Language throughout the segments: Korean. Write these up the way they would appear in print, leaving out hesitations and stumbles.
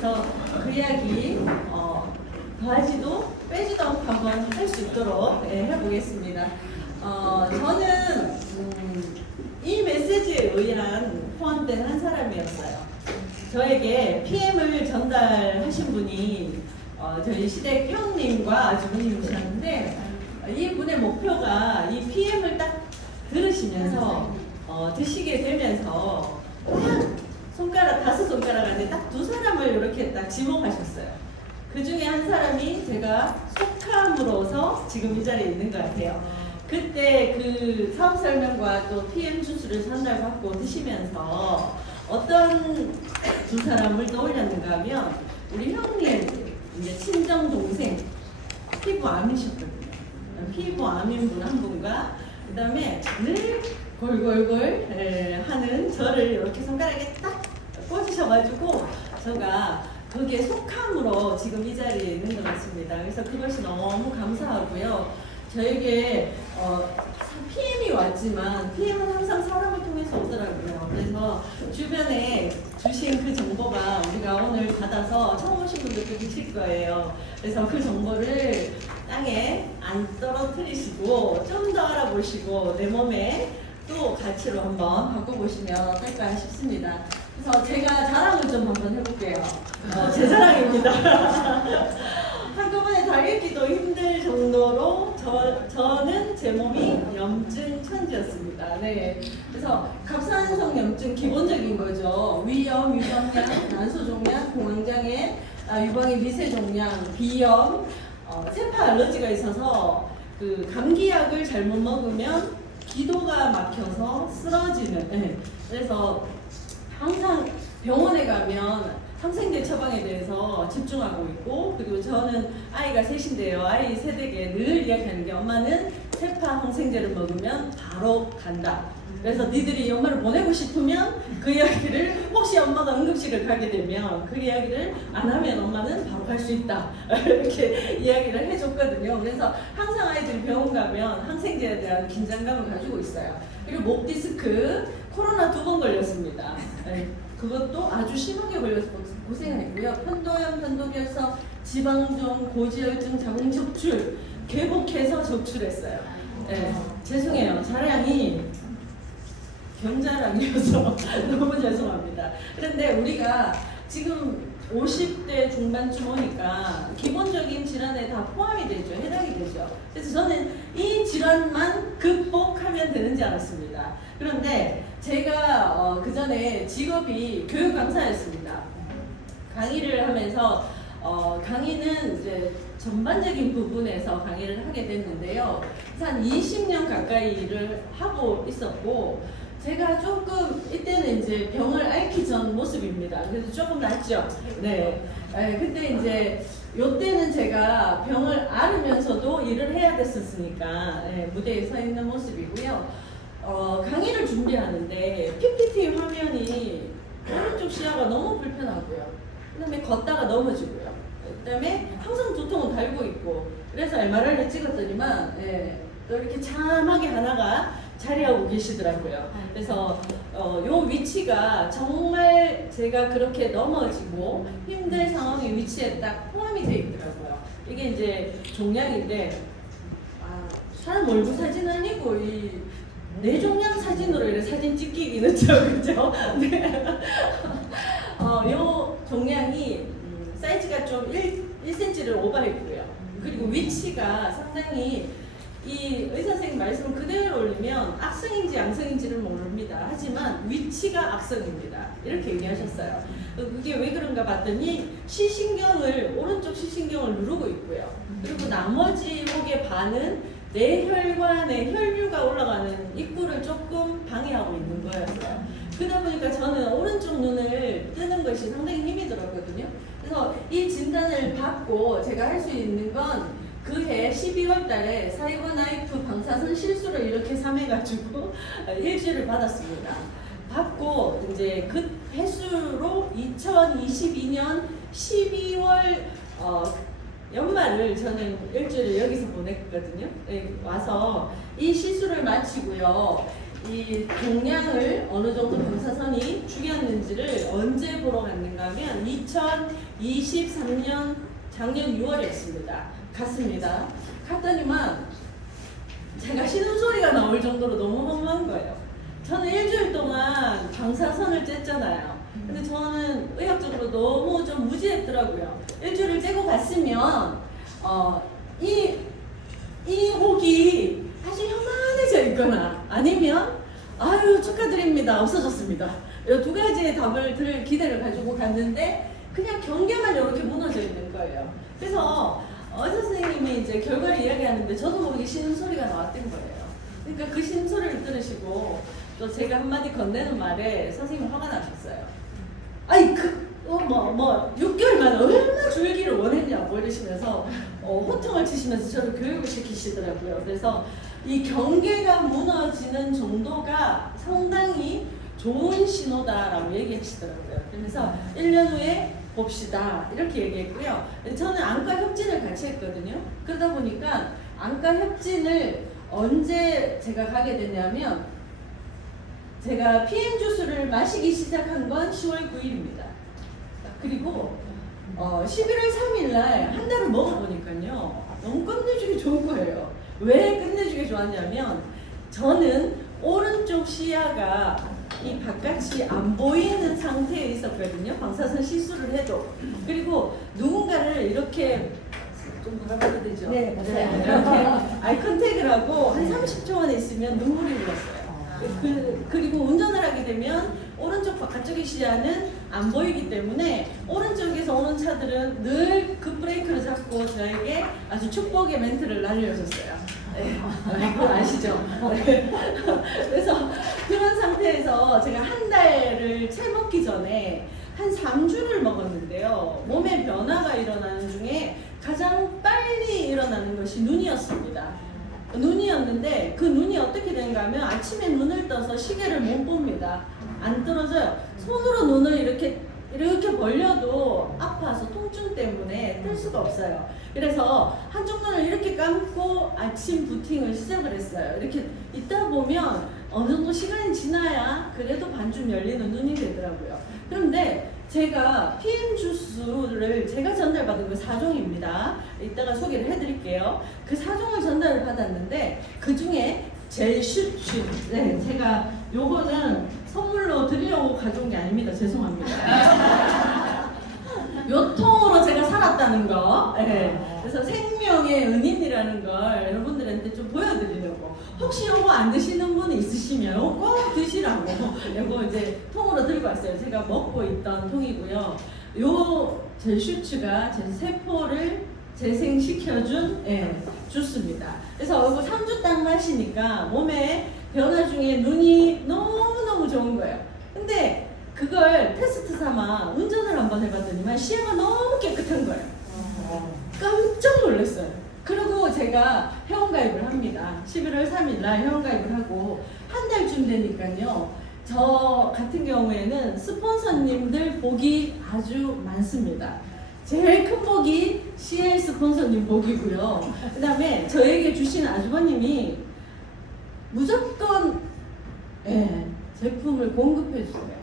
그래서 그 이야기 더하지도 빼지도 않고 한번 할 수 있도록 해보겠습니다. 저는 이 메시지에 의한 포함된 한 사람이었어요. 저에게 PM을 전달하신 분이 저희 시댁 형님과 주부님이셨는데, 이분의 목표가 이 PM을 딱 들으시면서 드시게 되면서 손가락, 5손가락 안에 딱 2사람을 이렇게 딱 지목하셨어요. 그 중에 한 사람이 제가 속함으로서 지금 이 자리에 있는 것 같아요. 그때 그 사업 설명과 또 PM 주스를 전달받고 드시면서 어떤 2사람을 떠올렸는가 하면, 우리 형님 이제 친정 동생 피부암이셨거든요. 피부암인 분 한 분과 그 다음에 늘 골골골 하는 저를 이렇게 손가락에 딱 꽂으셔가지고 제가 거기에 속함으로 지금 이 자리에 있는 것 같습니다. 그래서 그것이 너무 감사하고요. 저에게 PM이 왔지만 PM은 항상 사람을 통해서 오더라고요. 그래서 주변에 주신 그 정보가 우리가 오늘 받아서 처음 오신 분들도 계실 거예요. 그래서 그 정보를 땅에 안 떨어뜨리시고 좀 더 알아보시고 내 몸에 또 가치로 한번 바꿔보시면 어떨까 싶습니다. 그래서 제가 자랑을 좀 한번 해볼게요. 제 자랑입니다. 한꺼번에 다 읽기도 힘들 정도로 저는 제 몸이 염증 천지였습니다. 네. 그래서 갑상선 염증 기본적인 거죠. 위염, 유방량, 난소종양, 공황장애, 유방의 미세종양, 비염, 세파 알러지가 있어서 그 감기약을 잘못 먹으면 기도가 막혀서 쓰러지는. 네. 그래서 항상 병원에 가면 항생제 처방에 대해서 집중하고 있고, 그리고 저는 아이가 셋인데요. 아이 세대에 늘 이야기하는 게, 엄마는 세파 항생제를 먹으면 바로 간다. 그래서 니들이 엄마를 보내고 싶으면 그 이야기를, 혹시 엄마가 응급실을 가게 되면 그 이야기를 안 하면 엄마는 바로 갈 수 있다. 이렇게 이야기를 해줬거든요. 그래서 항상 아이들이 병원 가면 항생제에 대한 긴장감을 가지고 있어요. 그리고 목 디스크, 코로나 2번 걸렸습니다. 그것도 아주 심하게 걸려서 고생을 했고요. 편도염, 편도결석, 지방종, 고지혈증, 자궁적출, 개복해서 적출했어요. 죄송해요. 자랑이 경자랑이어서 너무 죄송합니다. 그런데 우리가 지금 50대 중반쯤 오니까 기본적인 질환에 다 포함이 되죠. 해당이 되죠. 그래서 저는 이 질환만 극복하면 되는 줄 알았습니다. 그런데 제가 그 전에 직업이 교육 강사였습니다. 강의를 하면서 강의는 이제 전반적인 부분에서 강의를 하게 됐는데요. 한 20년 가까이 일을 하고 있었고, 제가 조금 이때는 이제 병을 앓기 전 모습입니다. 그래서 조금 낫죠. 네. 그때 이제 요때는 제가 병을 앓으면서도 일을 해야 됐었으니까 무대에 서 있는 모습이고요. 강의를 준비하는데 PPT 화면이 오른쪽 시야가 너무 불편하고요. 그 다음에 걷다가 넘어지고요. 그 다음에 항상 두통은 달고 있고, 그래서 MRI를 찍었더니만 또 이렇게 참하게 하나가 자리하고 계시더라고요. 그래서 요 위치가 정말 제가 그렇게 넘어지고 힘든 상황의 위치에 딱 포함이 되어 있더라고요. 이게 이제 종양인데, 사람 얼굴 사진 아니고 이 뇌종양 사진으로 이렇게 사진 찍기기는 그죠? 네. 요 종양이 사이즈가 좀 1cm를 오버했고요. 그리고 위치가 상당히, 이 의사 선생님 말씀을 그대로 올리면 악성인지 양성인지를 모릅니다. 하지만 위치가 악성입니다. 이렇게 얘기하셨어요. 그게 왜 그런가 봤더니 시신경을, 오른쪽 시신경을 누르고 있고요. 그리고 나머지 목의 반은 뇌혈관에 혈류가 올라가는 입구를 조금 방해하고 있는 거였어요. 그러다 보니까 저는 오른쪽 눈을 뜨는 것이 상당히 힘이 들었거든요. 그래서 이 진단을 받고 제가 할 수 있는 건, 그해 12월 달에 사이버 나이프 방사선 실수를 이렇게 삼해가지고 일주일을 받았습니다. 받고 이제 그 횟수로 2022년 12월 연말을 저는 일주일을 여기서 보냈거든요. 와서 이 시술을 마치고요. 이 동향을 어느 정도 방사선이 죽였는지를 언제 보러 갔는가 하면 2023년 작년 6월이었습니다. 갔습니다. 갔더니만 제가 신음소리가 나올 정도로 너무 허무한 거예요. 저는 일주일 동안 방사선을 쬐잖아요. 근데 저는 의학적으로 너무 좀 무지했더라고요. 일주일을 쬐고 갔으면 이 혹이 아주 요만해져 있거나 아니면 아유 축하드립니다 없어졌습니다. 이 두 가지의 답을 들을 기대를 가지고 갔는데 그냥 경계만 이렇게 무너져 있는 거예요. 그래서 의사 선생님이 이제 결과를 이야기하는데 저도 모르게 신음소리가 나왔던 거예요. 그러니까 그 신음소리를 들으시고 또 제가 한마디 건네는 말에 선생님이 화가 나셨어요. 아니 6개월 만에 얼마나 줄기를 원했냐고 이러시면서 호통을 치시면서 저를 교육을 시키시더라고요. 그래서 이 경계가 무너지는 정도가 상당히 좋은 신호다라고 얘기하시더라고요. 그래서 1년 후에 봅시다 이렇게 얘기했고요. 저는 안과 협진을 같이 했거든요. 그러다 보니까 안과 협진을 언제 제가 가게 됐냐면 제가 PM 주스를 마시기 시작한 건 10월 9일입니다. 그리고 11월 3일 날 한 달을 먹어보니까요 너무 끝내주기 좋은 거예요. 왜 끝내주기 좋았냐면 저는 오른쪽 시야가 이 바깥이 안 보이는 상태에 있었거든요. 방사선 시술을 해도. 그리고 누군가를 이렇게 좀 뭐라고 되죠? 네, 맞아요. 이렇게 아이 컨택을 하고 한 30초 안에 있으면 눈물이 흘렀어요. 그리고 운전을 하게 되면 오른쪽 바깥쪽의 시야는 안 보이기 때문에 오른쪽에서 오는 차들은 늘 급브레이크를 잡고 저에게 아주 축복의 멘트를 날려줬어요. 네, 그거 아시죠? 네. 그래서 그런 상태에서 제가 한 달을 채 먹기 전에 한 3주를 먹었는데요. 몸에 변화가 일어나는 중에 가장 빨리 일어나는 것이 눈이었습니다. 눈이었는데 그 눈이 어떻게 되는가 하면 아침에 눈을 떠서 시계를 못 봅니다. 안 떨어져요. 손으로 눈을 이렇게 벌려도 아파서 통증 때문에 뜰 수가 없어요. 그래서 한쪽 눈을 이렇게 감고 아침 부팅을 시작을 했어요. 이렇게 있다 보면 어느 정도 시간이 지나야 그래도 반쯤 열리는 눈이 되더라고요. 그런데 제가 PM 주스를 제가 전달받은 거 4종입니다. 이따가 소개를 해드릴게요. 그 4종을 전달을 받았는데 그 중에 젤 슈츠, 네, 제가 요거는 선물로 드리려고 가져온 게 아닙니다. 죄송합니다. 요 통으로 제가 살았다는 거. 네. 그래서 생명의 은인이라는 걸 여러분들한테 좀 보여드리려고. 혹시 요거 안 드시는 분이 있으시면 요거 꼭 드시라고. 요거 이제 통으로 들고 왔어요. 제가 먹고 있던 통이고요. 요 젤슈츠가 제 세포를 재생시켜준 주스입니다. 그래서 요거 3주 딱 마시니까 몸에 변화 중에 눈이 너무너무 좋은 거예요. 근데 그걸 테스트 삼아 운전을 한번 해봤더니만 시야가 너무 깨끗한 거예요. 깜짝 놀랐어요. 그리고 제가 회원가입을 합니다. 11월 3일 날 회원가입을 하고 한 달쯤 되니까요. 저 같은 경우에는 스폰서님들 복이 아주 많습니다. 제일 큰 복이 CL 스폰서님 복이고요. 그 다음에 저에게 주신 아주버님이 무조건 제품을 공급해 주세요.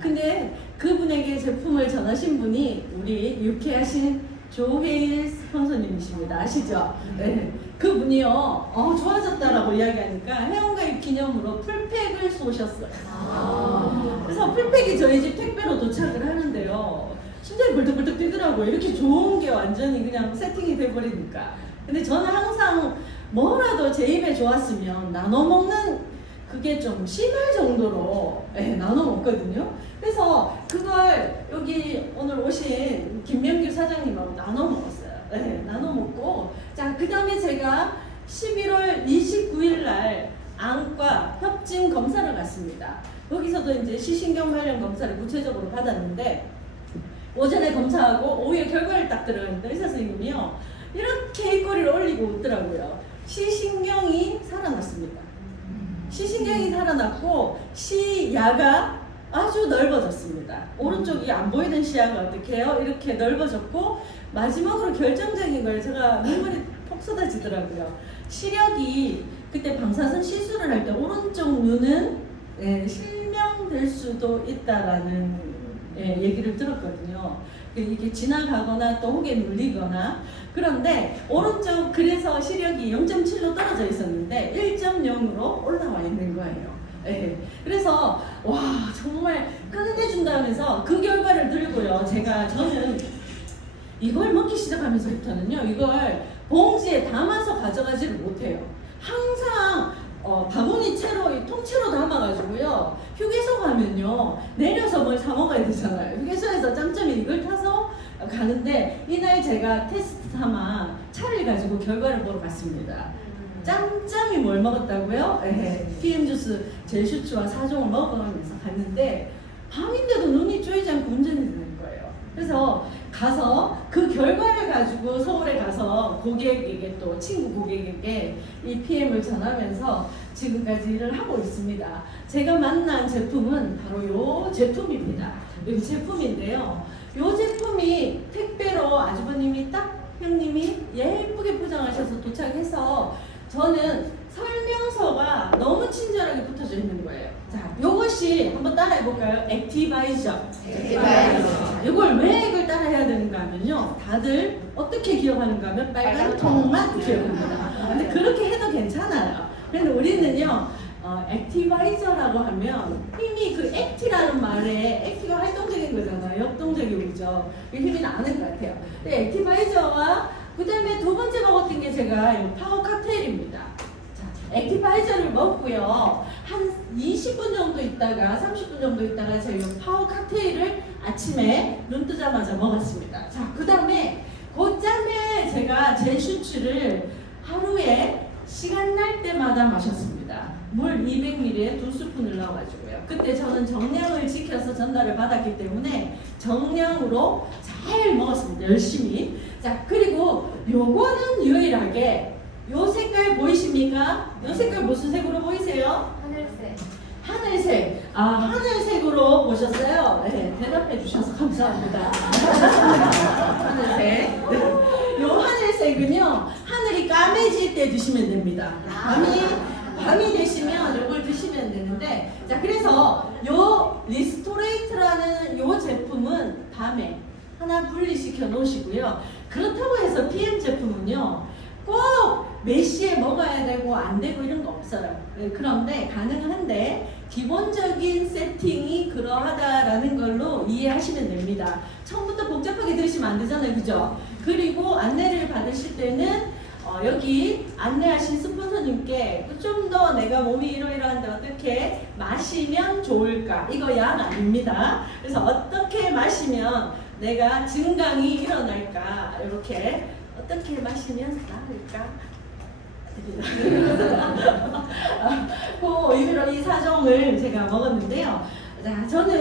근데 그분에게 제품을 전하신 분이 우리 유쾌하신 조혜일 스폰서님이십니다. 아시죠? 네. 그분이요, 좋아졌다라고 이야기하니까 회원가입 기념으로 풀팩을 쏘셨어요. 그래서 풀팩이 저희 집 택배로 도착을 하는데요. 심장이 벌떡벌떡 뛰더라고요. 이렇게 좋은 게 완전히 그냥 세팅이 돼버리니까. 근데 저는 항상 뭐라도 제 입에 좋았으면 나눠 먹는 그게 좀 심할 정도로 나눠 먹거든요. 그래서 그걸 여기 오늘 오신 김명규 사장님하고 나눠 먹었어요. 나눠 먹고 자, 그 다음에 제가 11월 29일 날 안과 협진 검사를 갔습니다. 여기서도 이제 시신경 관련 검사를 구체적으로 받았는데 오전에 검사하고 오후에 결과를 딱 들어가니까 의사 선생님이요 이렇게 입꼬리를 올리고 웃더라고요. 시신경이 살아났습니다. 시신경이 살아났고 시야가 아주 넓어졌습니다. 오른쪽이 안 보이던 시야가 어떻게 해요? 이렇게 넓어졌고 마지막으로 결정적인 걸 제가 눈물이 폭 쏟아지더라고요. 시력이 그때 방사선 시술을 할 때 오른쪽 눈은 실명될 수도 있다라는 얘기를 들었거든요. 이게 지나가거나 또 혹에 눌리거나. 그런데 오른쪽 그래서 시력이 0.7로 떨어져 있었는데 1.0으로 올라와 있는 거예요. 그래서 와 정말 끝내준다면서 그 결과를 들고요. 저는 이걸 먹기 시작하면서부터는요, 이걸 봉지에 담아서 가져가지를 못해요. 항상 바구니 채로, 통째로 담아가지고요, 휴게소 가면요, 내려서 뭘 사 먹어야 되잖아요. 휴게소에서 짬짬이 이걸 타서 가는데, 이날 제가 테스트 삼아 차를 가지고 결과를 보러 갔습니다. 짬짬이 뭘 먹었다고요? PM 주스, 젤슈츠와 4종을 먹으면서 갔는데, 밤인데도 눈이 쪼이지 않고 운전이 되는 거예요. 그래서 가서 그 결과를 가지고 서울에 가서 고객에게, 또 친구 고객에게 이 PM을 전하면서 지금까지 일을 하고 있습니다. 제가 만난 제품은 바로 이 제품입니다. 이 제품인데요. 이 제품이 택배로 아주버님이 형님이 예쁘게 포장하셔서 도착해서 저는 설명서가 너무 친절하게 붙어져 있는 거예요. 자, 요것이 한번 따라해 볼까요? 액티바이저. 이걸 왜 이걸 따라해야 되는가 하면요, 다들 어떻게 기억하는가 하면 빨간 통만 기억합니다. 근데 그렇게 해도 괜찮아요. 근데 우리는요, 액티바이저라고 하면 힘이 그 액티라는 말에, 액티가 활동적인 거잖아요. 역동적이죠. 힘이 나는 것 같아요. 근데 액티바이저와 그 다음에 두 번째 먹었던 게 제가 이 파워 칵테일입니다. 자, 액티바이저를 먹고요, 한 20분 정도 있다가 30분 정도 있다가 제가 이 파워 칵테일을 아침에 눈 뜨자마자 먹었습니다. 자, 그 다음에 그짬에 제가 젤슈츠를 하루에 시간 날 때마다 마셨습니다. 물 200ml에 2스푼을 넣어가지고요. 그때 저는 정량을 지켜서 전달을 받았기 때문에 정량으로 잘 먹었습니다. 열심히. 자, 그리고 요거는 유일하게 요 색깔 보이십니까? 요 색깔 무슨 색으로 보이세요? 하늘색. 하늘색. 하늘색으로 보셨어요? 네, 대답해 주셔서 감사합니다. 하늘색. 요 하늘색은요, 하늘이 까매질 때 드시면 됩니다. 밤이 되시면 요걸 드시면 되는데, 자, 그래서 요 리스토레이트라는 요 제품은 밤에 하나 분리시켜 놓으시고요. 그렇다고 해서 PM 제품은요, 꼭 몇 시에 먹어야 되고 안 되고 이런 거 없어요. 그런데 가능한데 기본적인 세팅이 그러하다라는 걸로 이해하시면 됩니다. 처음부터 복잡하게 들으시면 안 되잖아요, 그죠? 그리고 안내를 받으실 때는 여기 안내하신 스폰서님께 좀 더 내가 몸이 이러이러한데 어떻게 마시면 좋을까? 이거 약 아닙니다. 그래서 어떻게 마시면 내가 증강이 일어날까? 이렇게 어떻게 마시면 나을까? 그 의미로 이 4종을 제가 먹었는데요. 자, 저는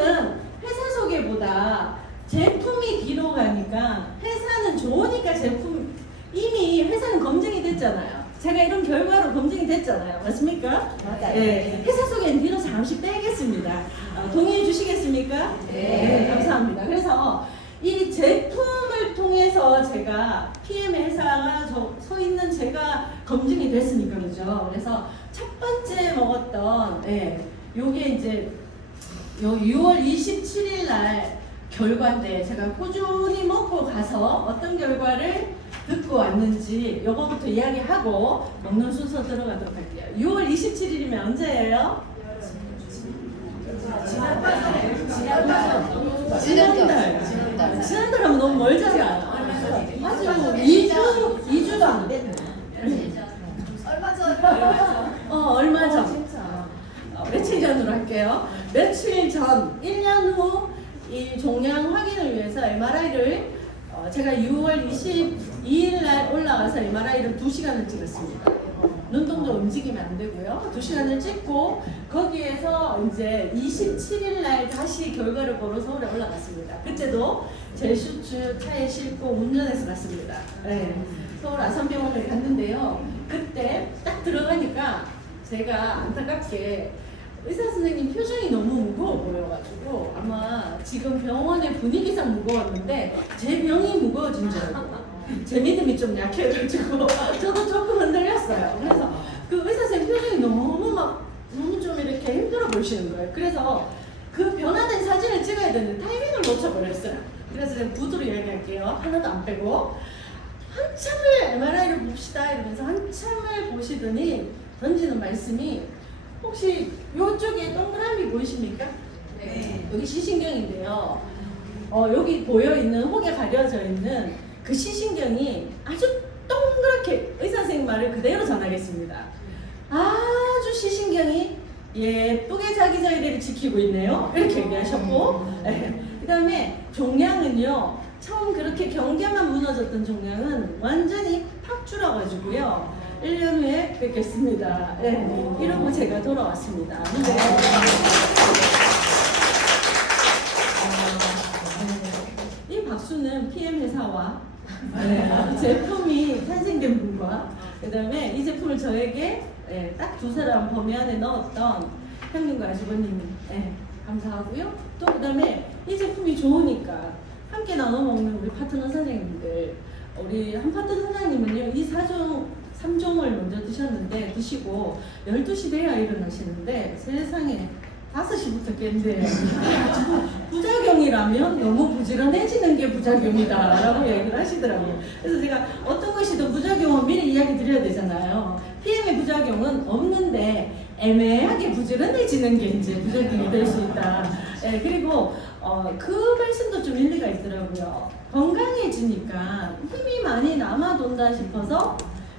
회사 소개보다 제품이 뒤로 가니까, 회사는 좋으니까 제품, 이미 회사는 검증이 됐잖아요. 제가 이런 결과로 검증이 됐잖아요. 맞습니까? 맞아요. 네, 회사 소개는 뒤로 잠시 빼겠습니다. 동의해 주시겠습니까? 네, 감사합니다. 그래서 이 제품을 통해서 제가 PM 회사가 서 있는 제가 검증이 됐으니까, 그죠? 그래서 첫 번째 먹었던, 요게 이제 요 6월 27일 날 결과인데, 제가 꾸준히 먹고 가서 어떤 결과를 듣고 왔는지 요거부터 이야기하고 먹는 순서 들어가도록 할게요. 6월 27일이면 언제예요? 지난달 하면 너무 멀잖아. 아주 2주도 안 됐네. 얼마 전. 며칠 전으로 할게요. 며칠 전, 1년 후 이 종양 확인을 위해서 MRI를 제가 6월 22일 날 올라가서 MRI를 2시간을 찍었습니다. 눈동자 움직이면 안 되고요. 2시간을 찍고 거기에서 이제 27일 날 다시 결과를 보러 서울에 올라갔습니다. 그때도 젤슈츠 차에 싣고 운전해서 갔습니다. 네. 서울 아산병원을 갔는데요. 그때 딱 들어가니까 제가 안타깝게 의사 선생님 표정이 너무 무거워 보여가지고, 아마 지금 병원의 분위기상 무거웠는데 제 병이 무거워진 줄 알고 제 믿음이 좀 약해가지고 저도 조금 흔들렸어요. 그래서 그 의사 선생님 이렇게 힘들어 보이시는 거예요. 그래서 그 변화된 사진을 찍어야 되는데 타이밍을 놓쳐버렸어요. 그래서 제가 구두로 이야기할게요. 하나도 안 빼고. 한참을 MRI를 봅시다 이러면서 한참을 보시더니 던지는 말씀이, 혹시 이쪽에 동그라미 보이십니까? 네. 여기 시신경인데요. 여기 보여있는, 혹에 가려져 있는 그 시신경이 아주 동그랗게, 의사 선생님 말을 그대로 전하겠습니다. 아주 시신경이 예쁘게 자기 자리를 지키고 있네요. 이렇게 얘기하셨고, 그 다음에 종양은요, 처음 그렇게 경계만 무너졌던 종양은 완전히 팍 줄어가지고요. 1년 후에 뵙겠습니다. 네, 이러고 제가 돌아왔습니다. 근데 이 박수는 PM 회사와 제품이 탄생된 분과, 그 다음에 이 제품을 저에게 딱 두 사람 범위 안에 넣었던 형님과 아주버님이 감사하고요. 또 그 다음에 이 제품이 좋으니까 함께 나눠 먹는 우리 파트너 사장님들, 우리 한 파트너 사장님은요, 이 3종을 먼저 드셨는데, 드시고 12시 돼야 일어나시는데 세상에 5시부터 깬대요. 부작용이라면 너무 부지런해지는 게 부작용이다 라고 얘기를 하시더라고요. 그래서 제가 어떤 것이든 부작용은 미리 이야기 드려야 되잖아요. PM의 부작용은 없는데 애매하게 부지런해지는 게 이제 부작용이 될 수 있다. 그리고 그 말씀도 좀 일리가 있더라고요. 건강해지니까 힘이 많이 남아돈다 싶어서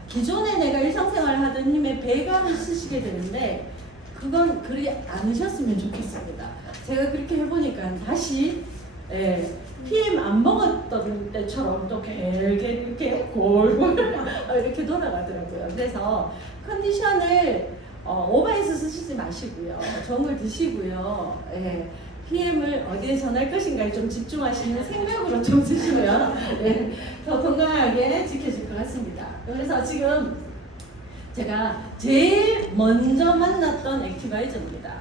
기존에 내가 일상생활 하던 힘에 배감을 쓰시게 되는데, 그건 그리 않으셨으면 좋겠습니다. 제가 그렇게 해보니까 다시 PM 안 먹었던 때처럼 또 이렇게 골골 이렇게 돌아가더라고요. 그래서 컨디션을 오버해서 쓰시지 마시고요. 좋은 걸 드시고요. PM을 어디에 전할 것인가에 좀 집중하시는 생각으로 좀 쓰시면 더 건강하게 지켜질 것 같습니다. 그래서 지금 제가 제일 먼저 만났던 액티바이저입니다.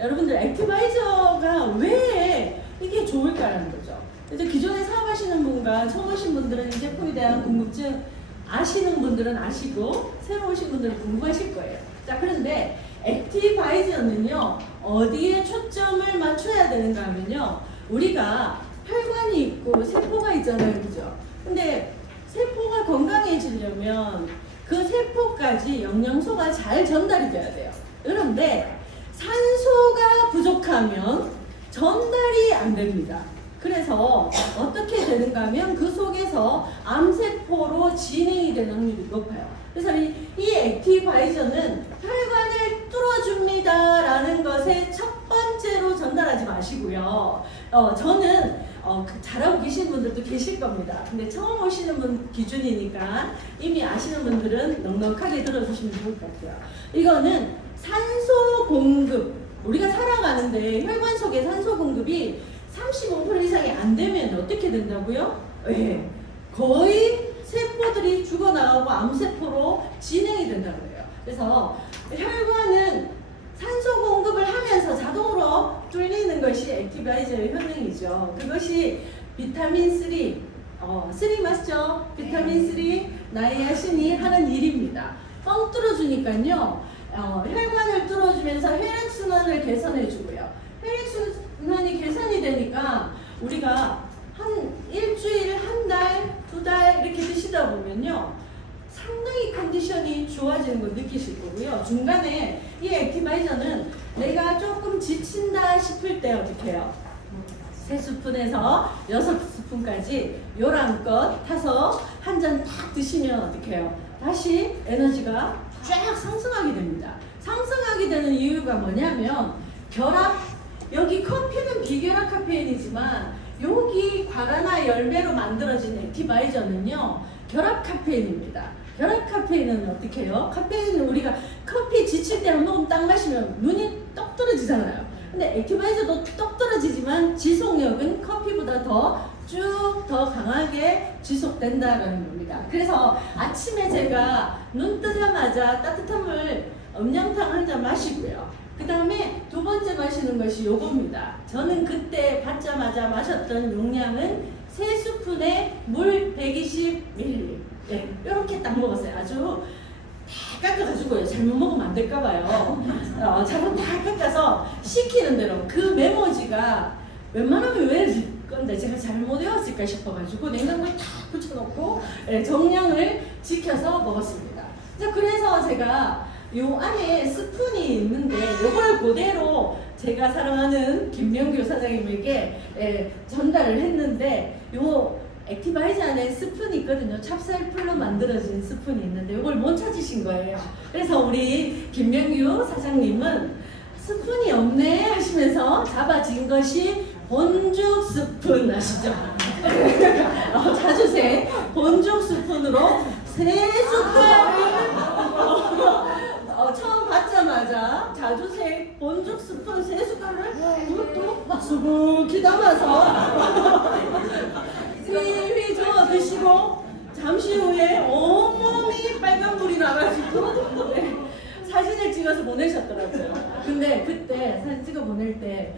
여러분들, 액티바이저가 왜 이게 좋을까라는 거죠. 이제 기존에 사업하시는 분과 처음 오신 분들은 이 제품에 대한 궁금증 아시는 분들은 아시고, 새로 오신 분들은 궁금하실 거예요. 자, 그런데 액티바이저는요, 어디에 초점을 맞춰야 되는가 하면요, 우리가 혈관이 있고 세포가 있잖아요, 그죠? 근데 세포가 건강해지려면 그 세포까지 영양소가 잘 전달이 돼야 돼요. 그런데 산소가 부족하면 전달이 안 됩니다. 그래서 어떻게 되는가 하면 그 속에서 암세포로 진행이 되는 확률이 높아요. 그래서 이 액티바이저는 혈관을 뚫어줍니다 라는 것에 첫 번째로 전달하지 마시고요. 저는 잘하고 계신 분들도 계실 겁니다. 근데 처음 오시는 분 기준이니까 이미 아시는 분들은 넉넉하게 들어주시면 좋을 것 같아요. 이거는 산소 공급, 우리가 살아가는데 혈관 속에 산소 공급이 35% 이상이 안 되면 어떻게 된다고요? 거의 세포들이 죽어나가고 암세포로 진행이 된다고 해요. 그래서 혈관은 산소 공급을 하면서 자동으로 뚫리는 것이 액티바이저의 효능이죠. 그것이 비타민3, 3 맞죠? 비타민3, 나이아신이 하는 일입니다. 뻥 뚫어주니까요, 혈관을 뚫어주면서 혈액순환을 개선해주고요. 혈액순환이 개선이 되니까 우리가 한 일주일, 한 달, 두 달 이렇게 드시다 보면요, 상당히 컨디션이 좋아지는 걸 느끼실 거고요. 중간에 이 액티바이저는 내가 조금 지친다 싶을 때 어떻게 해요? 3스푼에서 6스푼까지 요랑껏 타서 한 잔 탁 드시면 어떻게 해요? 다시 에너지가 쫙 상승하게 됩니다. 상승하게 되는 이유가 뭐냐면 결합, 여기 커피는 비결합 카페인이지만 여기 과가나 열매로 만들어진 액티바이저는요, 결합 카페인입니다. 결합 카페인은 어떻게 해요? 카페인은 우리가 커피 지칠 때 한 모금 딱 마시면 눈이 떡 떨어지잖아요. 근데 액티바이저도 떡 떨어지지만 지속력은 커피보다 쭉 더 강하게 지속된다는 겁니다. 그래서 아침에 제가 눈 뜨자마자 따뜻한 물 음량탕 한 잔 마시고요. 그 다음에 두 번째 마시는 것이 요겁니다. 저는 그때 받자마자 마셨던 용량은 3스푼에 물 120ml. 이렇게 딱 먹었어요. 아주 다 깎아가지고요. 잘못 먹으면 안 될까봐요. 잘못 다 깎아서 시키는 대로 그 메모지가 웬만하면 왜 건데 제가 잘못 외웠을까 싶어가지고 냉장고에 다 붙여놓고 정량을 지켜서 먹었습니다. 자, 그래서 제가 요 안에 스푼이 있는데 요걸 그대로 제가 사랑하는 김명규 사장님에게 전달을 했는데 요 액티바이즈 안에 스푼이 있거든요. 찹쌀풀로 만들어진 스푼이 있는데 이걸 못 찾으신 거예요. 그래서 우리 김명규 사장님은 스푼이 없네 하시면서 잡아진 것이 본죽 스푼 아시죠? 자주색 본죽 스푼으로 3숟갈을 처음 받자마자 자주색 본죽 스푼 3숟갈을 그것도 수북히 담아서 휘휘 저어 드시고 잠시 후에 온몸이 빨간불이 나가지고 사진을 찍어서 보내셨더라고요. 근데 그때 사진 찍어 보낼 때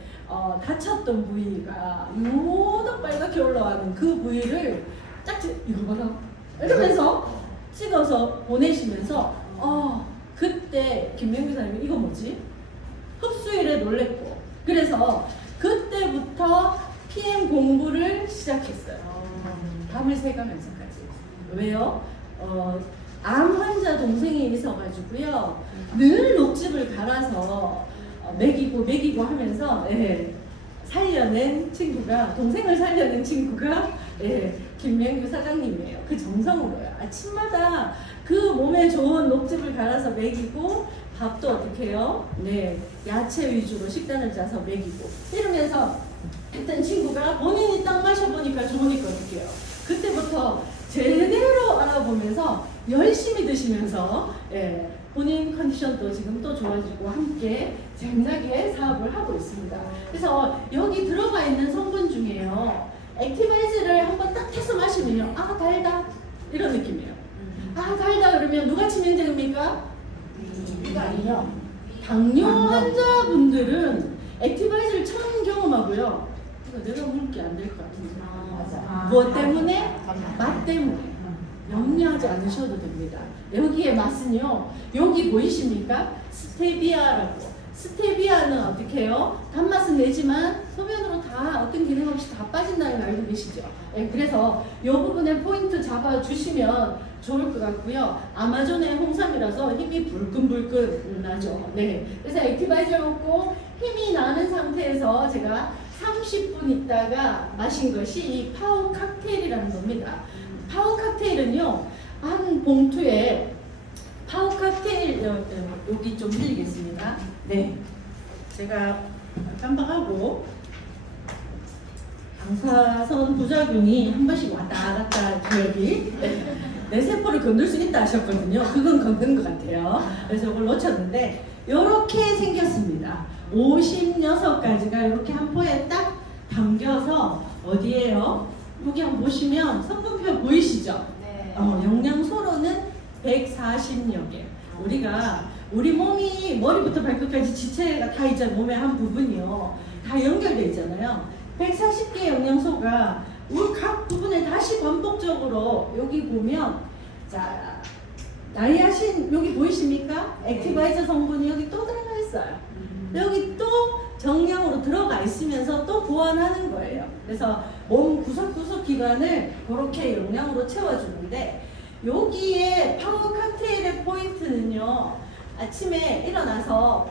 다쳤던 부위가 유독 빨갛게 올라가는 그 부위를 딱 이거 봐라 이러면서 찍어서 보내시면서 그때 김명규 사장님이 이거 뭐지? 흡수율에 놀랬고 그래서 그때부터 PM 공부를 시작했어요. 밤을 새가면서까지. 왜요? 암 환자 동생이 있어가지고요. 늘 녹즙을 갈아서 먹이고 하면서 살려낸 친구가 동생을 살려낸 친구가 김명규 사장님이에요. 그 정성으로요. 아침마다 그 몸에 좋은 녹즙을 갈아서 먹이고 밥도 어떻게 해요? 야채 위주로 식단을 짜서 먹이고 이러면서 했던 친구가 본인이 딱 마셔보니까 좋으니까 어떻게 해요? 그때부터 제대로 알아보면서 열심히 드시면서 본인 컨디션도 지금 또 좋아지고 함께 재미나게 사업을 하고 있습니다. 그래서 여기 들어가 있는 성분 중에요. 액티바이즈를 한번 딱 해서 마시면요. 달다 이런 느낌이에요. 달다 그러면 누가 치명적입니까? 아니요. 당뇨 환자분들은 액티바이즈를 처음 경험하고요. 내가 먹게 안 될 것 같은데. 맞아. 무엇 때문에? 맛 때문에. 염려하지 않으셔도 됩니다. 여기에 맛은요. 여기 보이십니까? 스테비아라고. 스테비아는 어떻게 해요? 단맛은 내지만 소변으로 다 어떤 기능 없이 다 빠진다는 걸 알고 계시죠? 그래서 이 부분에 포인트 잡아주시면 좋을 것 같고요. 아마존의 홍삼이라서 힘이 불끈불끈 나죠. 그래서 액티바이저 먹고 힘이 나는 상태에서 제가 30분 있다가 마신 것이 이 파워 칵테일이라는 겁니다. 파워 칵테일은요, 한 봉투에 파워 칵테일 여기 좀 드리겠습니다. 제가 깜빡하고 방사선 부작용이 한 번씩 왔다 갔다 기억이 내 세포를 건들 수 있다 하셨거든요. 그건 건든 것 같아요. 그래서 이걸 놓쳤는데 이렇게 생겼습니다. 56가지가 이렇게 한 포에 딱 담겨서 어디에요? 여기 한번 보시면 성분표 보이시죠? 영양소로는 140여 개. 우리 몸이 머리부터 발끝까지 지체가 다 있잖아요. 몸의 한 부분이요. 다 연결되어 있잖아요. 140개의 영양소가 우리 각 부분에 다시 반복적으로 여기 보면 자 나이아신 여기 보이십니까? 액티바이저 성분이 여기 또 들어가 있어요. 여기 또 정량으로 들어가 있으면서 또 보완하는 거예요. 그래서 몸 구석구석 기관을 그렇게 영양으로 채워주는데 여기에 파워 칵테일의 포인트는요. 아침에 일어나서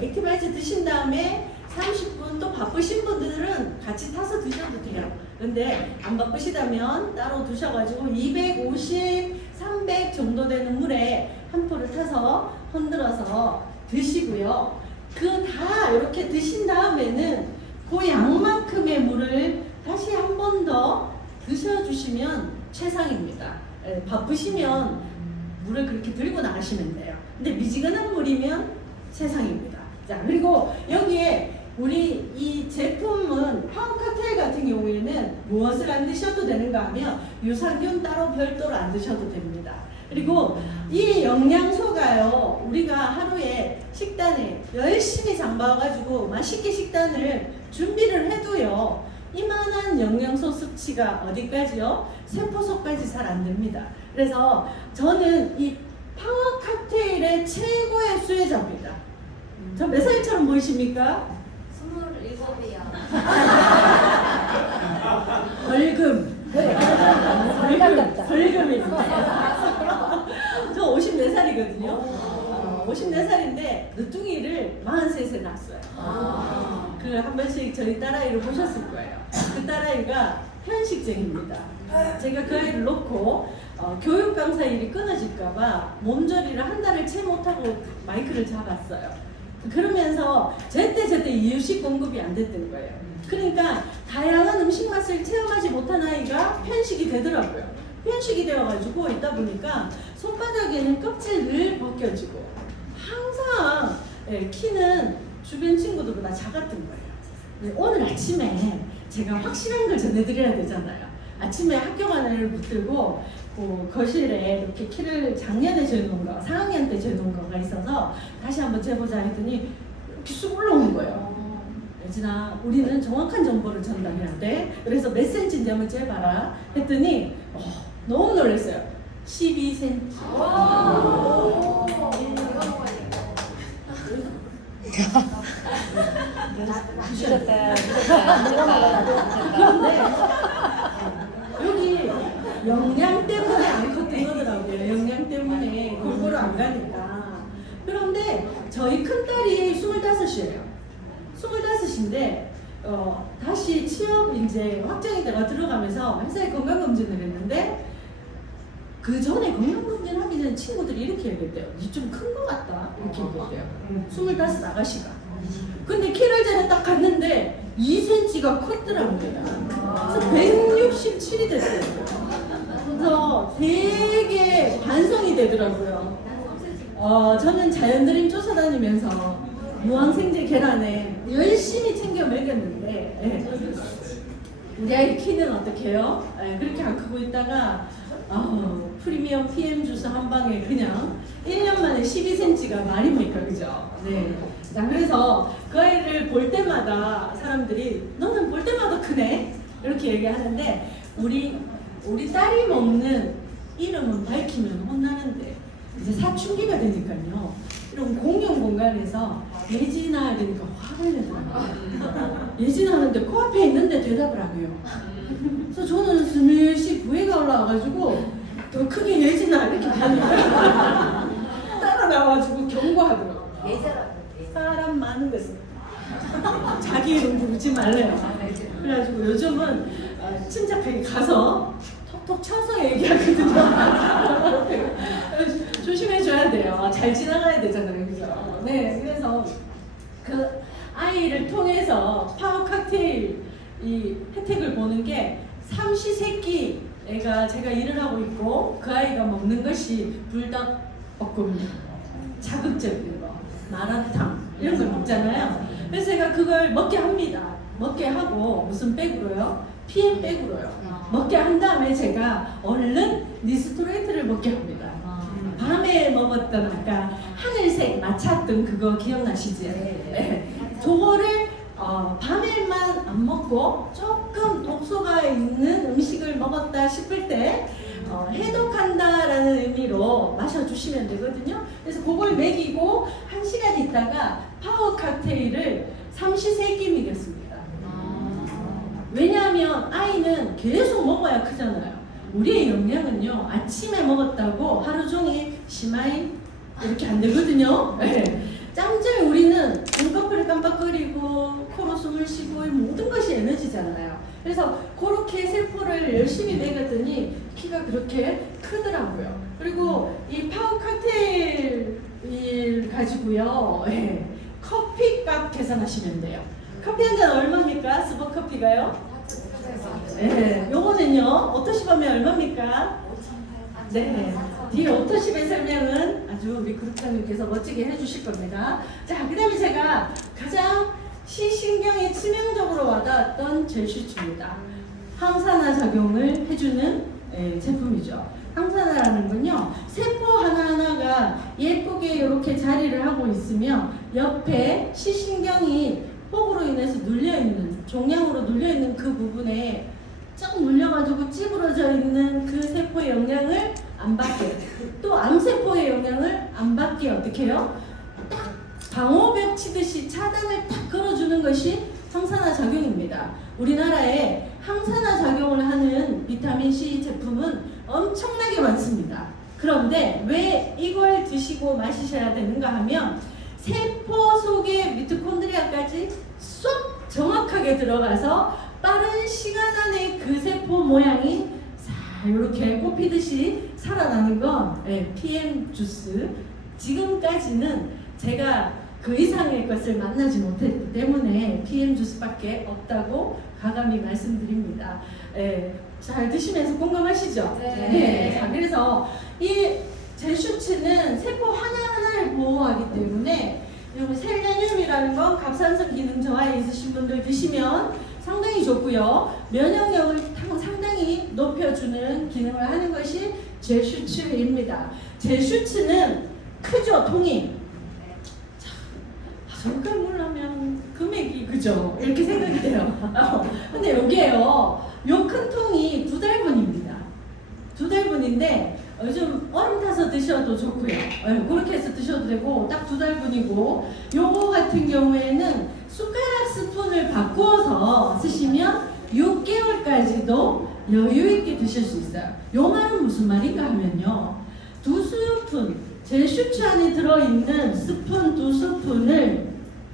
액티바이저 드신 다음에 30분 또 바쁘신 분들은 같이 타서 드셔도 돼요. 근데 안 바쁘시다면 따로 두셔가지고 250, 300 정도 되는 물에 한 포를 타서 흔들어서 드시고요. 그 다 이렇게 드신 다음에는 그 양만큼의 물을 다시 한 번 더 드셔주시면 최상입니다. 바쁘시면 물을 그렇게 들고 나가시면 돼요. 근데 미지근한 물이면 세상입니다. 자, 그리고 여기에 우리 이 제품은 파워 칵테일 같은 경우에는 무엇을 안 드셔도 되는가 하면 유산균 따로 별도로 안 드셔도 됩니다. 그리고 이 영양소가요, 우리가 하루에 식단에 열심히 장봐가지고 맛있게 식단을 준비를 해도요, 이만한 영양소 수치가 어디까지요? 세포속까지 잘 안 됩니다. 그래서 저는 이 파워 칵테일의 최고의 수혜자입니다. 저 몇 살처럼 보이십니까? 27이요. 벌금. 벌금입니다. 저 54살이거든요. 54살인데 늦둥이를 43세 낳았어요. 그 한 번씩 저희 딸아이를 보셨을 거예요. 그 딸아이가 편식쟁입니다. 제가 그 아이를 놓고 교육 강사 일이 끊어질까봐 몸조리를 한 달을 채 못하고 마이크를 잡았어요. 그러면서 제때 이유식 공급이 안 됐던 거예요. 그러니까 다양한 음식 맛을 체험하지 못한 아이가 편식이 되더라고요. 편식이 되어가지고 있다 보니까 손바닥에는 껍질을 벗겨지고 항상 키는 주변 친구들보다 작았던 거예요. 오늘 아침에 제가 확실한 걸 전해드려야 되잖아요. 아침에 학교 가는 애를 붙들고 거실에 이렇게 키를 작년에 재놓은 거, 4학년 때 재놓은 거가 있어서 다시 한번 재보자 했더니 이렇게 쑥 올라오는 거예요. 예진아, 우리는 정확한 정보를 전달해야 돼. 그래서 몇 센치인지 한번 재봐라 했더니 너무 놀랐어요. 12cm. 미쳤다. 그런데 여기 영양 때문에 안 컸던 거더라고요. 영양 때문에 골고루 안 가니까. 그런데 저희 큰딸이 25이에요. 25인데 다시 취업 이제 확정이 돼가 들어가면서 회사에 건강검진을 했는데 그 전에 건강검진 하기 전에 친구들이 이렇게 얘기했대요. 니 좀 큰 거 같다. 이렇게 얘기했대요. 25 아가씨가. 근데 키를 재러 딱 갔는데 2cm가 컸더라고요. 그래서 167이 됐어요. 그래서 되게 반성이 되더라고요. 저는 자연드림 쫓아다니면서 무항생제 계란에 열심히 챙겨 먹였는데 우리 아이 키는 어떻게 해요? 그렇게 안 크고 있다가 프리미엄 PM 주스 한 방에 그냥 1년 만에 12cm가 말입니까? 그죠? 네. 자, 그래서 그 아이를 볼 때마다 사람들이 너는 볼 때마다 크네? 이렇게 얘기하는데 우리 딸이 먹는 이름은 밝히면 혼나는데 이제 사춘기가 되니까요. 이런 공용 공간에서 예진아 그러니까 화를 내더라고요. 예진아 하는데 코앞에 있는데 대답을 안 해요. 그래서 저는 슬며시 부해가 올라와가지고 더 크게 예진아 이렇게 하니까 따라 나와가지고 경고하더라고요. 사람 많은 데서 자기 이름 부르지 말래요. 그래가지고 요즘은 침착하게 가서 톡톡 쳐서 얘기하거든요. 조심해줘야 돼요. 잘 지나가야 되잖아요. 그죠? 네, 그래서 그 아이를 통해서 파워 칵테일 이 혜택을 보는 게 삼시세끼 애가 제가 일을 하고 있고 그 아이가 먹는 것이 불닭볶음면, 자극적인 거, 마라탕 이런 걸 먹잖아요. 그래서 제가 그걸 먹게 합니다. 먹게 하고 무슨 백으로요? PM 백으로요. 먹게 한 다음에 제가 얼른 니스토레이트를 먹게 합니다. 밤에 먹었던 아까 하늘색 마차등 그거 기억나시지? 네. 저거를 밤에만 안 먹고 조금 독소가 있는 음식을 먹었다 싶을 때 해독한다라는 의미로 마셔주시면 되거든요. 그래서 그걸 먹이고 1시간 있다가 파워 칵테일을 삼시세끼 먹였습니다. 왜냐하면 아이는 계속 먹어야 크잖아요. 우리의 영양은요 아침에 먹었다고 하루 종일 시마이 이렇게 안 되거든요. 네. 짬짬이 우리는 눈꺼풀을 깜빡거리고 코로 숨을 쉬고 모든 것이 에너지잖아요. 그래서 그렇게 세포를 열심히 먹였더니 키가 그렇게 크더라고요. 그리고 이 파워 칵테일 가지고요 커피값 계산하시면 돼요. 커피 한 잔 얼마입니까? 스벅커피가요? 네, 요거는요 오토십하면 얼마입니까? 네, 뒤에 오토십의 설명은 아주 우리 그룹장님께서 멋지게 해주실 겁니다. 자, 그 다음에 제가 가장 시신경에 치명적으로 와닿았던 젤슈츠입니다. 항산화 작용을 해주는 제품이죠. 항산화라는 건요 세포 하나하나가 예쁘게 이렇게 자리를 하고 있으며 옆에 시신경이 폭으로 인해서 눌려있는 종양으로 눌려있는 그 부분에 쫙 눌려가지고 찌부러져 있는 그 세포의 영양을 안 받게, 또 암세포의 영향을 안 받게 어떻게 해요? 딱 방어벽 치듯이 차단을 딱 걸어주는 것이 항산화 작용입니다. 우리나라에 항산화 작용을 하는 비타민C 제품은 엄청나게 많습니다. 그런데 왜 이걸 드시고 마시셔야 되는가 하면 세포 속의 미토콘드리아까지 쏙 정확하게 들어가서 빠른 시간 안에 그 세포 모양이 이렇게 꽃피듯이 살아나는 건 PM 주스. 지금까지는 제가 그 이상의 것을 만나지 못했기 때문에 PM 주스밖에 없다고 가감히 말씀드립니다. 잘 드시면서 공감하시죠? 네. 자, 그래서 이 제슈츠는 세포 하나하나를 보호하기 때문에 여기 셀레늄이라는 건 갑상선 기능 저하에 있으신 분들 드시면 상당히 좋고요. 면역력을 상당히 높여주는 기능을 하는 것이 제슈츠입니다. 제슈츠는 크죠, 통이. 자, 정말 몰라면 금액이 그죠? 이렇게 생각이 돼요. 근데 여기에요. 요 큰 통이 2달분입니다. 2달분인데 요즘 얼음 타서 드셔도 좋고요. 그렇게 해서 드셔도 되고 딱 2달분이고 요거 같은 경우에는 숟가락 스푼을 바꾸어서 쓰시면 6개월까지도 여유있게 드실 수 있어요. 요 말은 무슨 말인가 하면요. 2스푼, 제슈츠 안에 들어있는 스푼 2스푼을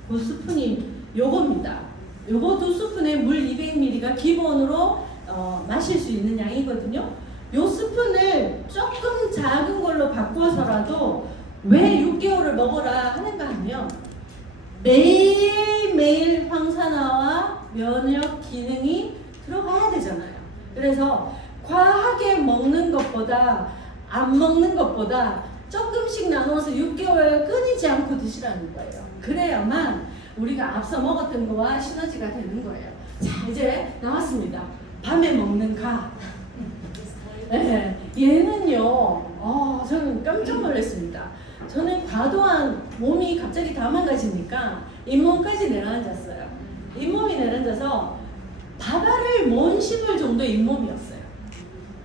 그 스푼이 요겁니다. 요거 2스푼에 물 200ml가 기본으로 마실 수 있는 양이거든요. 요 스푼을 조금 작은 걸로 바꿔서라도 왜 6개월을 먹어라 하는가 하면 매일매일 황산화와 면역 기능이 들어가야 되잖아요. 그래서 과하게 먹는 것보다 안 먹는 것보다 조금씩 나눠서 6개월 끊이지 않고 드시라는 거예요. 그래야만 우리가 앞서 먹었던 거와 시너지가 되는 거예요. 자, 이제 나왔습니다. 밤에 먹는 가. 네, 얘는요, 저는 깜짝 놀랐습니다. 저는 과도한 몸이 갑자기 다 망가지니까 잇몸까지 내려앉았어요. 잇몸이 내려앉아서 밥알을 못 씹을 정도의 잇몸이었어요.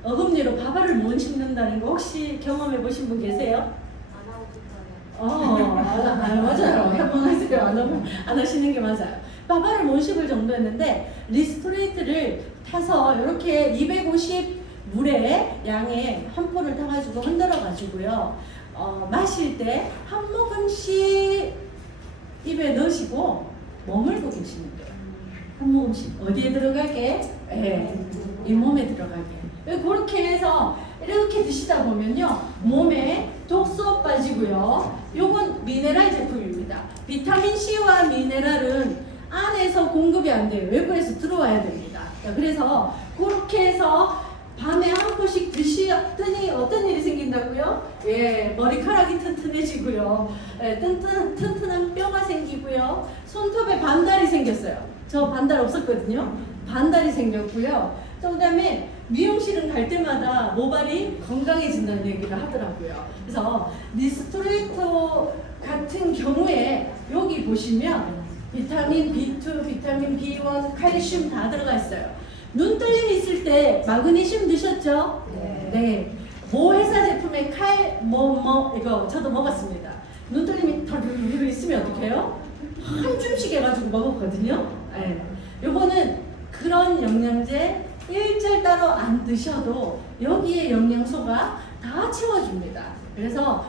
어금니로 밥알을 못 씹는다는 거 혹시 경험해 보신 분 계세요? 안 하고 있어요. 맞아요. 한번 하세요. 안 하시는 게 맞아요. 밥알을 못 씹을 정도였는데 리스토레이트를 타서 이렇게 250 물에 양에 한 포를 타가지고 흔들어가지고요. 마실 때 한 모금씩 입에 넣으시고 머물고 계시면 돼요. 한 모금씩 어디에 들어가게? 잇몸에 들어가게. 그렇게 해서 이렇게 드시다 보면요 몸에 독소 빠지고요. 요건 미네랄 제품입니다. 비타민 C와 미네랄은 안에서 공급이 안 돼요. 외부에서 들어와야 됩니다. 그래서 그렇게 해서 밤에 한 포씩 드시더니 어떤 일이 생긴다고요? 머리카락이 튼튼해지고요. 튼튼한 뼈가 생기고요. 손톱에 반달이 생겼어요. 저 반달 없었거든요. 반달이 생겼고요. 또 그다음에 미용실은 갈 때마다 모발이 건강해진다는 얘기를 하더라고요. 그래서 리스토레이터 같은 경우에 여기 보시면 비타민 B2, 비타민 B1, 칼슘 다 들어가 있어요. 눈떨림 있을 때 마그네슘 드셨죠? 네. 모 회사 제품의 이거 저도 먹었습니다. 눈떨림이 덜 있으면 어떡해요? 한 줌씩 해가지고 먹었거든요. 요거는 그런 영양제 일절 따로 안 드셔도 여기에 영양소가 다 채워줍니다. 그래서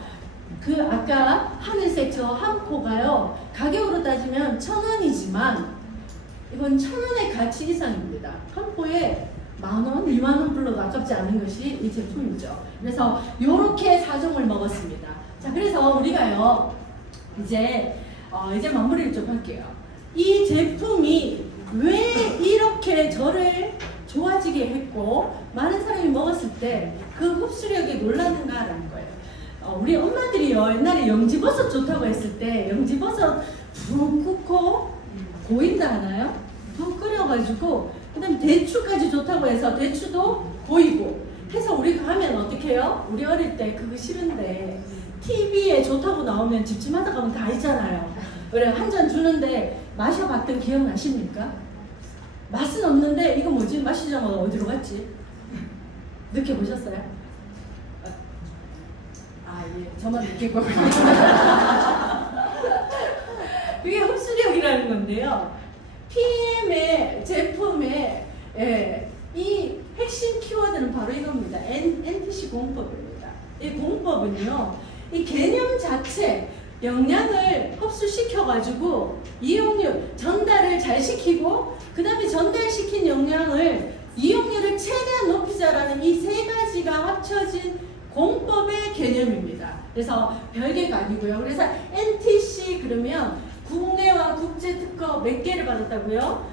그 아까 하늘색 저 한 포가요 가격으로 따지면 1,000원이지만 이건 1,000원의 가치 이상입니다. 한 포에 10,000원, 20,000원 불러도 아깝지 않은 것이 이 제품이죠. 그래서 요렇게 4종을 먹었습니다. 자, 그래서 우리가요 이제 마무리를 좀 할게요. 이 제품이 왜 이렇게 저를 좋아지게 했고 많은 사람이 먹었을 때 그 흡수력에 놀랐는가라는 거예요. 우리 엄마들이요 옛날에 영지버섯 좋다고 했을 때 영지버섯 푹 끓고 고인다 하나요? 푹 끓여가지고 그 다음에 대추까지 좋다고 해서 대추도 고이고 해서 우리가 하면 어떻게 해요? 우리 어릴 때 그거 싫은데 TV에 좋다고 나오면 집집마다 가면 다 있잖아요. 그래 한 잔 주는데 마셔봤던 기억 나십니까? 맛은 없는데 이거 뭐지? 마시자마자 어디로 갔지? 느껴보셨어요? 예, 저만 느낄 거고요. 그게 흡수력이라는 건데요. PM의 제품의 이 핵심 키워드는 바로 이겁니다. NTC 공법입니다. 이 공법은요, 이 개념 자체 영양을 흡수시켜가지고 이용률 전달을 잘 시키고 그 다음에 전달시킨 영양을 이용률을 최대한 높이자라는 이 세 가지가 합쳐진 공법의 개념입니다. 그래서 별개가 아니고요. 그래서 NTC 그러면 국내와 국제 특허 몇 개를 받았다고요?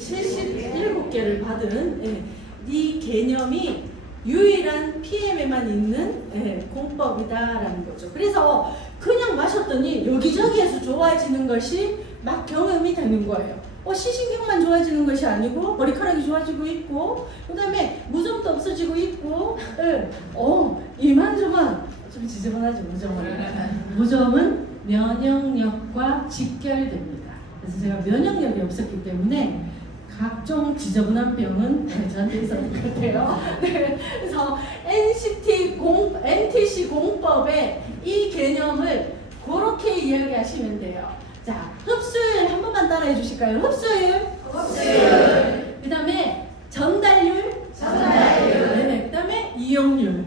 77개를 받은 이 개념이 유일한 PM에만 있는 공법이다라는 거죠. 그래서 그냥 마셨더니 여기저기에서 좋아지는 것이 막 경험이 되는 거예요. 시신경만 좋아지는 것이 아니고 머리카락이 좋아지고 있고 그 다음에 무좀도 없어지고 있고 이만저만 좀 지저분하죠. 무좀은 면역력과 직결됩니다. 그래서 제가 면역력이 없었기 때문에 각종 지저분한 병은 저한테 있었던 것 같아요. 네, 그래서 NTC 공법의 이 개념을 그렇게 이야기하시면 돼요. 자, 흡수율 한 번만 따라해 주실까요? 흡수율. 그 다음에 전달률. 네, 그 다음에 이용률.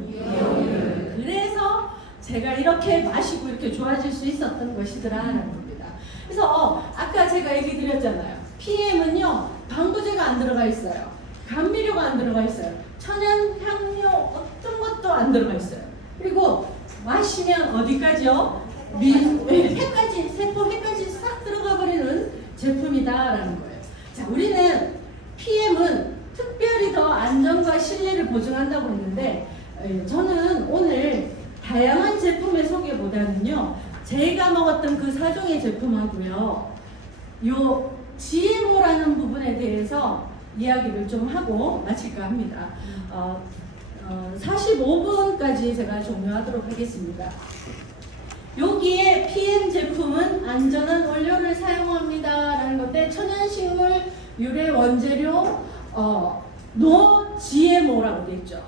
그래서 제가 이렇게 마시고 이렇게 좋아질 수 있었던 것이더라라는 겁니다. 그래서 아까 제가 얘기 드렸잖아요. PM은요, 방부제가 안 들어가 있어요. 감미료가 안 들어가 있어요. 천연 향료 어떤 것도 안 들어가 있어요. 그리고 마시면 어디까지요? 해까지, 세포 해까지 싹 들어가 버리는 제품이다라는 거예요. 자, 우리는 PM은 특별히 더 안전과 신뢰를 보증한다고 했는데 저는 오늘 다양한 제품의 소개보다는요, 제가 먹었던 그 4종의 제품하고요, 요 GMO라는 부분에 대해서 이야기를 좀 하고 마칠까 합니다. 45분까지 제가 종료하도록 하겠습니다. 여기에 PM 제품은 안전한 원료를 사용합니다 라는 건데, 천연식물 유래 원재료 노 GMO라고 되어 있죠.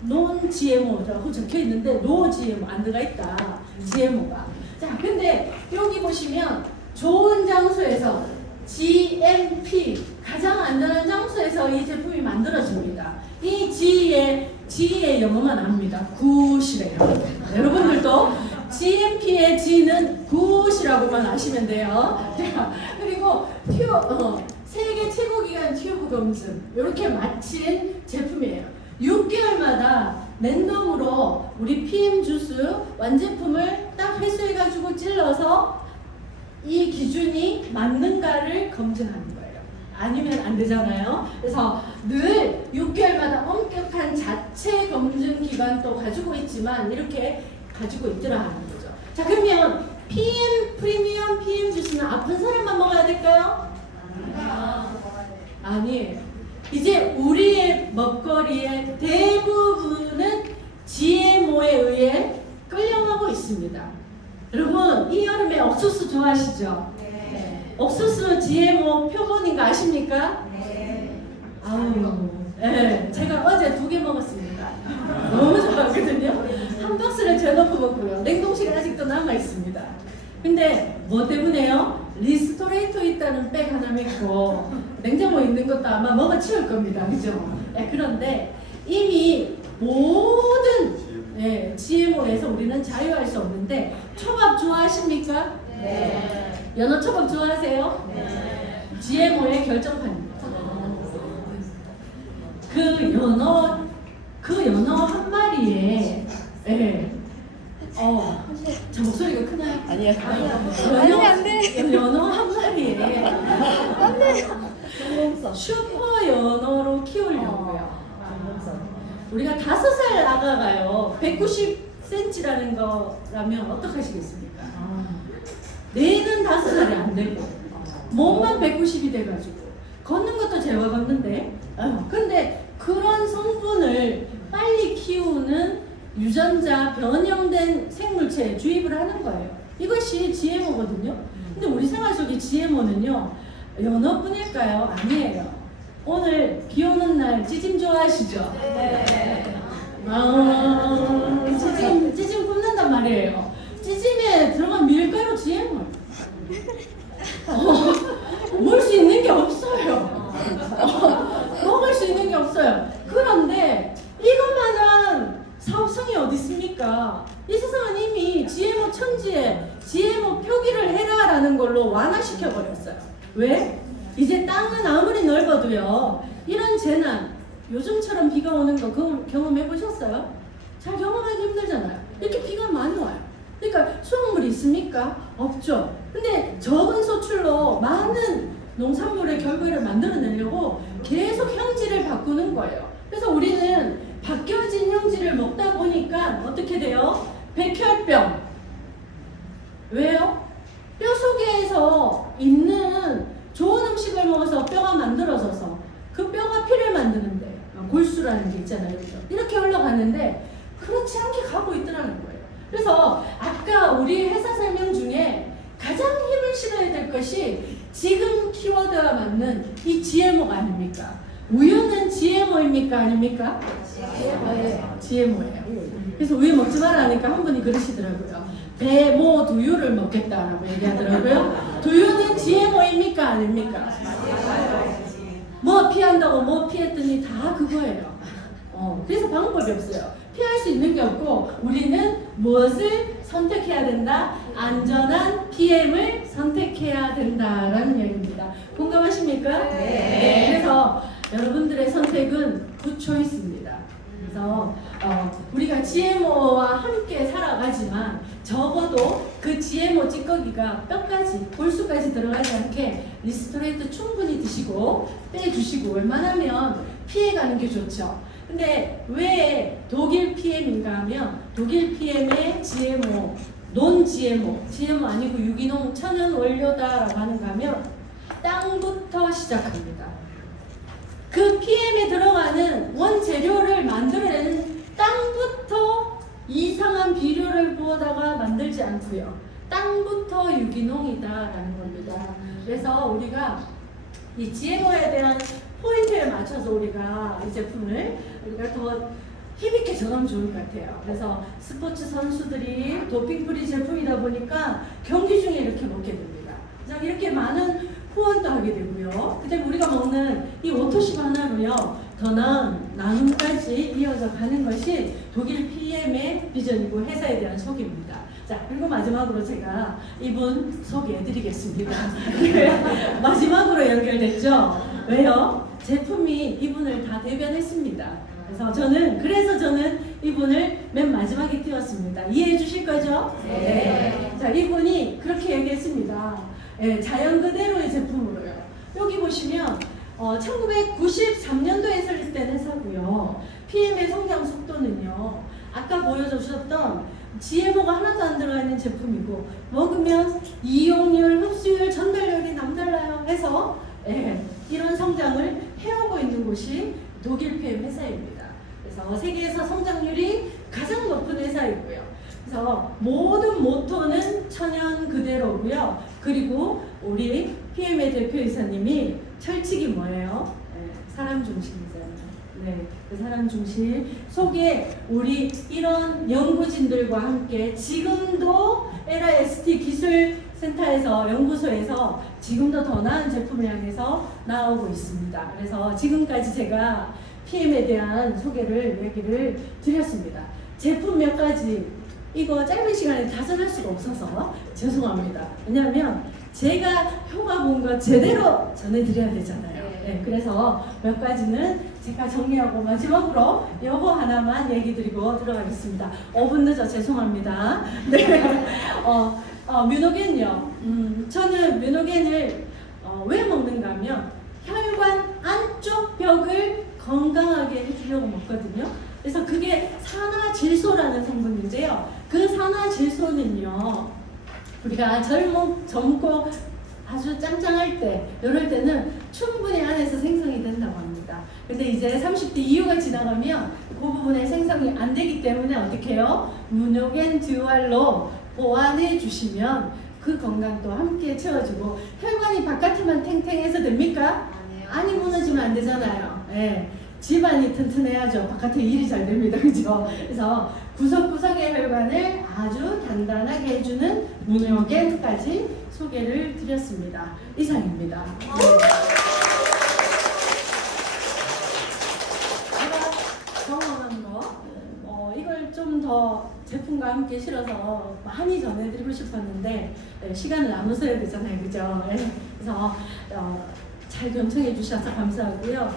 논 GMO라고 적혀 있는데 노 GMO 안 들어가 있다. GMO가. 자, 근데 여기 보시면 좋은 장소에서 GMP 가장 안전한 장소에서 이 제품이 만들어집니다. 이 G의 영어만 압니다. 굿이래요. 여러분들도 GMP의 G는 굿이라고만 아시면 돼요. 자, 그리고 세계 최고 기관 튜브 검증 이렇게 마친 제품이에요. 6개월마다 랜덤으로 우리 PM 주스 완제품을 딱 회수해가지고 찔러서 이 기준이 맞는가를 검증하는 거예요. 아니면 안 되잖아요. 그래서 늘 6개월마다 엄격한 자체 검증 기간도 가지고 있지만 이렇게 가지고 있더라 하는 거죠. 자, 그러면 PM 프리미엄 PM 주스는 아픈 사람만 먹어야 될까요? 아니에요. 이제 우리의 먹거리의 대부분은 GMO에 의해 끌려가고 있습니다. 여러분, 이 여름에 옥수수 좋아하시죠? 네. 옥수수 GMO 표본인 거 아십니까? 네. 아우, 네, 제가 어제 2개 먹었습니다. 너무 좋아하거든요. 한 박스를 재놓고 먹고요. 냉동실에 아직도 남아 있습니다. 근데 뭐 때문에요? 리스토레이터 있다는 백 하나 믿고 냉장고에 있는 것도 아마 먹어 치울 겁니다. 그죠? 네, 그런데 이미 모든 GMO에서 우리는 자유할 수 없는데, 초밥 좋아하십니까? 네. 연어 초밥 좋아하세요? 네. GMO의 결정판입니다. 그 연어 한 마리에 저 목소리가 크나요? 아니야. 연어, 안 돼. 연어 한 마리에 안 돼. 슈퍼 연어로 키우려고요. 우리가 5살 아가가요 190cm라는 거라면 어떡하시겠습니까? 뇌는 5살이 안 되고 몸만 190이 돼가지고 걷는 것도 제가 걷는데 근데 그런 성분을 빨리 키우는 유전자 변형된 생물체에 주입을 하는 거예요. 이것이 GMO거든요. 근데 우리 생활 속의 GMO는요, 연어뿐일까요? 아니에요. 오늘 비 오는 날 찌짐 좋아하시죠? 네. 찌짐 굽는단 말이에요. 보니까 이 세상은 이미 GMO 천지에 GMO 표기를 해라라는 걸로 완화시켜 버렸어요. 왜? 이제 땅은 아무리 넓어도요, 이런 재난, 요즘처럼 비가 오는 거 그거 경험해 보셨어요? 잘 경험하기 힘들잖아요. 이렇게 비가 많이 와요. 그러니까 수확물이 있습니까? 없죠. 근데 적은 소출로 많은 농산물의 결과를 만들어내려고 계속 형질을 바꾸는 거예요. 그래서 우리는 바뀌어진 형질을 먹다 보니까 어떻게 돼요? 백혈병. 왜요? 뼈 속에서 있는 좋은 음식을 먹어서 뼈가 만들어져서 그 뼈가 피를 만드는데 골수라는 게 있잖아요. 이렇게 흘러가는데 그렇지 않게 가고 있더라는 거예요. 그래서 아까 우리 회사 설명 중에 가장 힘을 실어야 될 것이 지금 키워드와 맞는 이 GMO가 아닙니까? 우유는 GMO입니까? 아닙니까? GMO예요. 그래서 우유 먹지 마라 하니까 한 분이 그러시더라고요. 배모 두유를 먹겠다라고 얘기하더라고요. 두유는 GMO입니까? 아닙니까? 뭐 피한다고 뭐 피했더니 다 그거예요. 그래서 방법이 없어요. 피할 수 있는 게 없고 우리는 무엇을 선택해야 된다? 안전한 PM을 선택해야 된다라는 얘기입니다. 공감하십니까? 네. 그래서 여러분들의 선택은 굿초이스입니다. 그래서 우리가 GMO와 함께 살아가지만 적어도 그 GMO 찌꺼기가 뼈까지 골수까지 들어가지 않게 리스토레이트 충분히 드시고 빼주시고 웬만하면 피해가는 게 좋죠. 근데 왜 독일 PM인가 하면 독일 PM의 GMO, 논 GMO, GMO 아니고 유기농 천연 원료다라고 하는가 하면 땅부터 시작합니다. 그 PM에 들어가는 원재료를 만들어내는 땅부터 이상한 비료를 부어다가 만들지 않고요. 땅부터 유기농이다라는 겁니다. 그래서 우리가 이 GMO에 대한 포인트에 맞춰서 우리가 이 제품을 우리가 더 힘있게 전하면 좋을 것 같아요. 그래서 스포츠 선수들이 도핑 프리 제품이다 보니까 경기 중에 이렇게 먹게 됩니다. 그래서 이렇게 많은 후원도 하게 되고요. 그다음에 우리가 먹는 이 워터십 하나로요, 더 나은 나눔까지 이어져 가는 것이 독일 PM의 비전이고 회사에 대한 소개입니다. 자, 그리고 마지막으로 제가 이분 소개해드리겠습니다. 마지막으로 연결됐죠? 왜요? 제품이 이분을 다 대변했습니다. 그래서 저는 이분을 맨 마지막에 띄웠습니다. 이해해 주실 거죠? 네. 자, 이분이 그렇게 얘기했습니다. 네, 자연 그대로의 제품으로요. 여기 보시면 1993년도에 설립된 회사고요. PM의 성장 속도는요, 아까 보여주셨던 GMO가 하나도 안 들어가 있는 제품이고 먹으면 이용률, 흡수율, 전달력이 남달라요 해서 이런 성장을 해오고 있는 곳이 독일 PM 회사입니다. 그래서 세계에서 성장률이 가장 높은 회사이고요. 그래서 모든 모토는 천연 그대로고요. 그리고 우리 PM의 대표이사님이 철칙이 뭐예요? 사람 중심이잖아요. 네, 그 사람 중심 속에 우리 이런 연구진들과 함께 지금도 LIST 기술센터에서 연구소에서 지금도 더 나은 제품을 향해서 나오고 있습니다. 그래서 지금까지 제가 PM에 대한 소개를 얘기를 드렸습니다. 제품 몇 가지 이거 짧은 시간에 다 전할 수가 없어서 죄송합니다. 왜냐하면 제가 효과 본 거 제대로 전해드려야 되잖아요. 네, 그래서 몇 가지는 제가 정리하고 마지막으로 요거 하나만 얘기 드리고 들어가겠습니다. 5분 늦어 죄송합니다. 네. 뮤노겐요. 저는 뮤노겐을 왜 먹는가 하면 혈관 안쪽 벽을 건강하게 해주려고 먹거든요. 그래서 그게 산화질소라는 성분인데요. 그 산화질소는요, 우리가 젊고 아주 짱짱할 때, 이럴 때는 충분히 안에서 생성이 된다고 합니다. 근데 이제 30대 이후가 지나가면 그 부분에 생성이 안 되기 때문에 어떻게 해요? 뮤노겐 듀알로 보완해 주시면 그 건강도 함께 채워주고, 혈관이 바깥에만 탱탱해서 됩니까? 아니, 무너지면 안 되잖아요. 예. 집안이 튼튼해야죠. 바깥에 일이 잘 됩니다. 그죠? 그래서 구석구석의 혈관을 아주 단단하게 해주는 뮤노겐까지 소개를 드렸습니다. 이상입니다. 제가 경험한 거, 이걸 좀 더 제품과 함께 실어서 많이 전해드리고 싶었는데 시간을 나눠서야 되잖아요, 그죠? 그래서 잘 경청해 주셔서 감사하고요.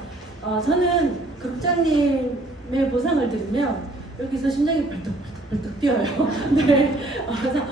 저는 그룹장님의 보상을 들으면 여기서 심장이 벌떡벌떡 뛰어요. 네, 그래서